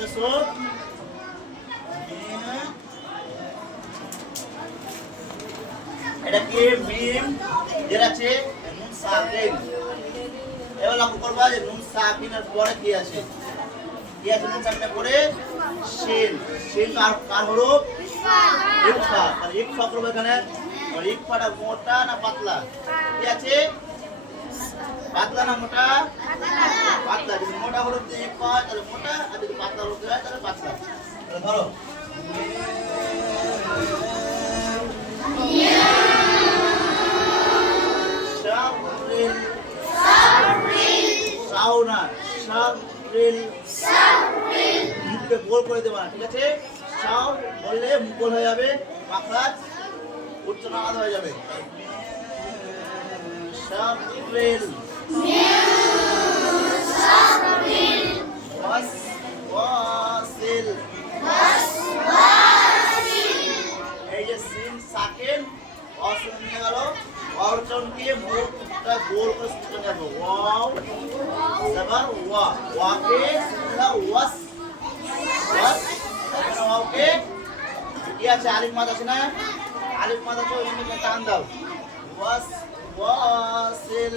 এসো এটা কি মিম এর আছে নুন সাকিন এবার লক্ষ্য করবা যে নুন সাকিনের পরে কি আছে নুন সাকিনের পরে শিন শিন কার হরফ ইকফা আর ইকফা করব এখানে আর ইকফাটা মোটা না পাতলা কি আছে পাতলা না মোটা পাতলা যদি মোটা হরফ দিয়ে ইকফা তাহলে মোটা আর যদি পাতলা হরফ দিয়ে তাহলে পাতলা তাহলে ধরো সাউনা সাবরিল মুখকে গোল করে দেবা ঠিক আছে সাউ বললে মুখ গোল হয়ে যাবে মাখরাজ উচ্চারণ আলাদা হয়ে যাবে সাবরিল ওয়াসিল এই যে সিন সাকিন অসুন নিয়ে গেল অর্চনকে মুখটা গোল করে সুন্দর যাবে ওয়াও জবর ওয়া ওয়াকে সিলা ওয়াস ওয়াস ওয়াকে কি আছে আলিফ মাদ আছে না আলিফ মাদ আছে ওইখানে টান দাও ওয়াস ওয়াসিল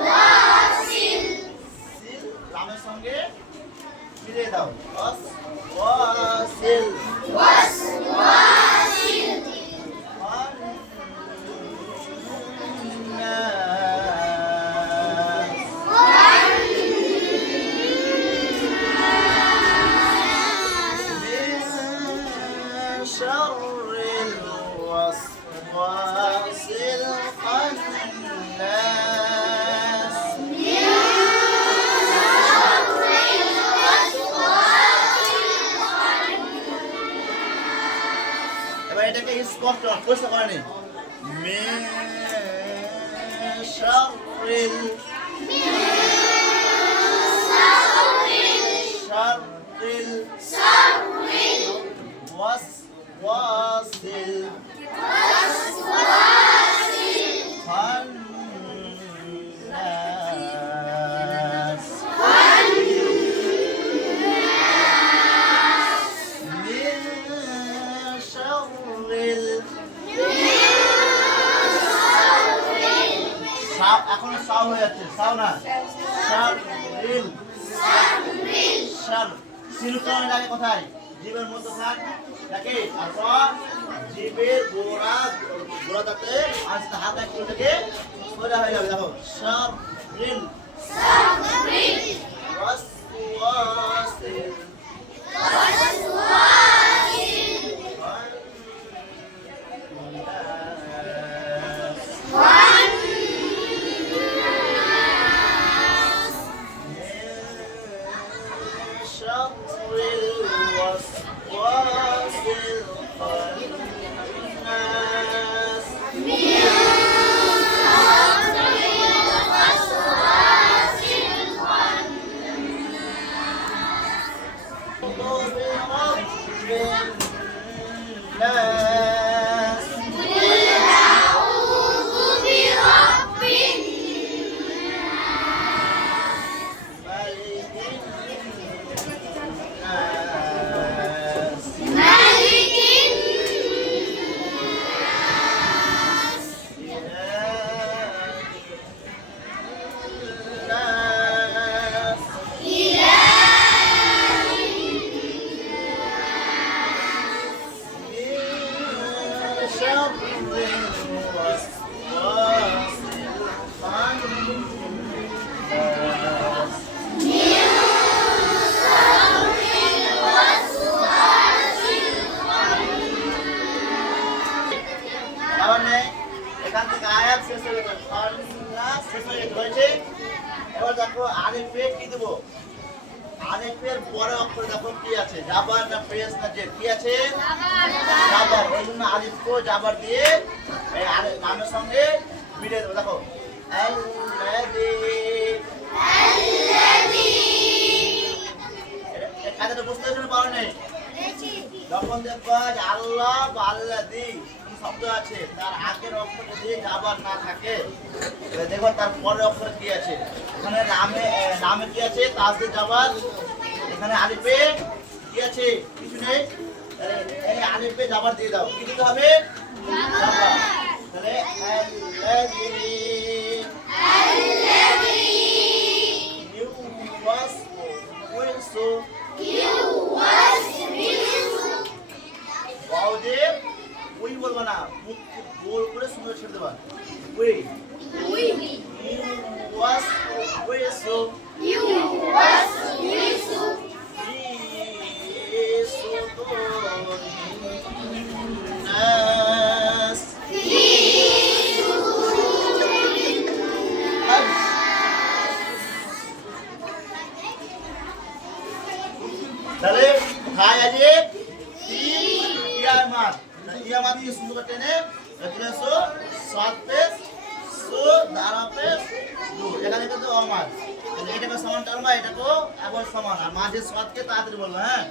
ওয়াসিল সিল লামের সঙ্গে মিলিয়ে দাও ওয়াস ওয়াসিল ওয়াস ওয়াসিল এটাকে স্পষ্ট পরিষ্কার করে নি মিন শাররিল ওয়াসওয়াসিল এখন সাউ হয়ে যাচ্ছে সাউ না শাররিল শার সিলুটন লাগে কোথায় জীবের মধ্যে থাক দেখে আর জীবের গোড়া দাঁতে আস্তে হাতে একটু থেকে সোজা হয়ে যাবে দেখো শাররিল ওয়াসওয়াসিল এখান থেকে আয়াত শেষ হয়ে গেছে শেষ হয়ে গেছে এবার দেখো আলিফে কি দেবো আলিফের পরে অক্ষরে দেখো কি আছে জাবার না প্রেস না জেড কি আছে জাবার এই জন্য আলিফকে জাবার দিয়ে এই নামের সঙ্গে মিলিয়ে দেবো দেখো কথাটা বুঝতে পারো নাই যখন দেখবা আল্লাহ বা আল্লাদি শব্দ আছে তার আগের অক্ষর যদি জাবার না থাকে দেখো তার পরের অক্ষর কি আছে এখানে নামে কি আছে তাসদিদ জাবার এখানে আলিফে কি আছে? কিছু নেই। তাহলে এই আলিফে জাবার দিয়ে দাও। কি দিতে হবে? জাবার। তাহলে আল্লাযী ইউওয়াসওয়িসু ওয়াও দিয়ে ওই বলবা না, মুখ গোল করে সুন্দর ছেড়ে দেবা। ওই ইউওয়াসওয়িসু নাস। তাহলে হাই আজে ইয়ামাত ইয়ামাত কি সুন্দর টেনে এখানে সো সাত পে সো দারা পে দু এখানে কিন্তু আমাত এটাকে সমান করবা, এটাকে আবার সমান, আর মাঝে সাতকে তাড়াতাড়ি বলবা। হ্যাঁ,